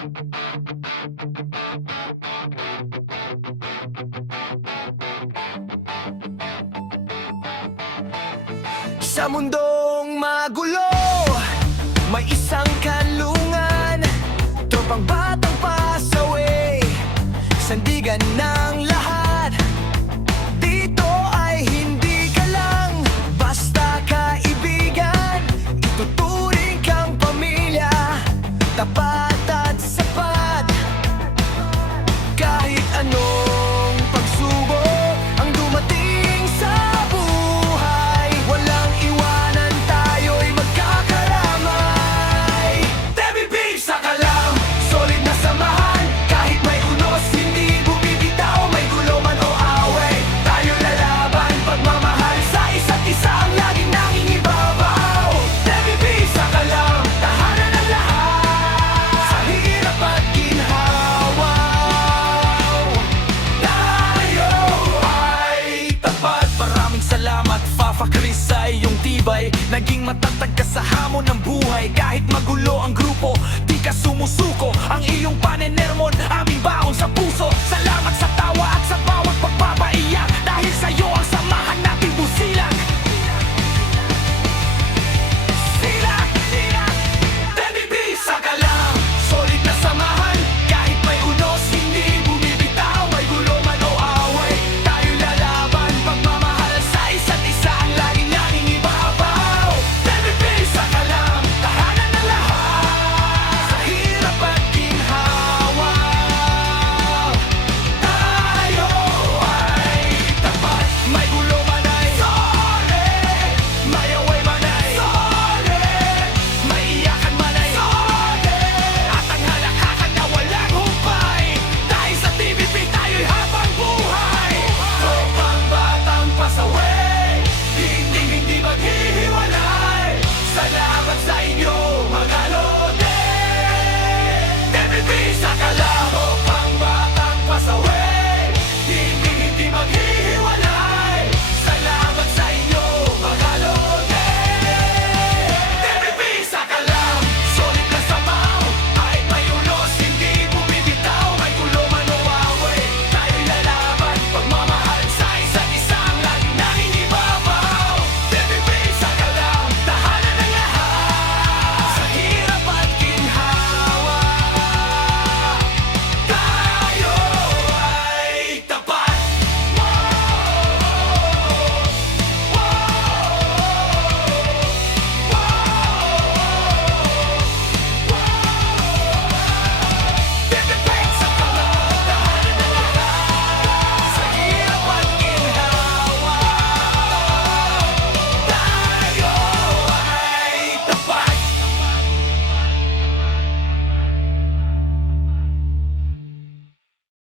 Sa mundong magulo, may isang kanlungan, tropang batang pasawi, sandigan ng lahat. Dito ay hindi ka lang basta kaibigan, ituturing kang pamilya, tapat at sapat. Kahit anong pagsubok ang dumating sa buhay, walang iwanan, tayo'y magkakaramay. Debbie Beef sa kalam, solid na samahan. Kahit may unos, hindi bumibitaw, may gulo man o away, tayo lalaban, pagmamahal sa isa't isa ang laging nangingibabaw. Debbie Beef sa kalam, tahanan ng lahat, sa hirap at ginhawa. Tayo ay tapat. Maraming salamat, Fafa Chris, sa iyong tibay. Naging matatag ka sa hamon ng buhay. Kahit magulo ang grupo, di ka sumusuko. Ang iyong panenermon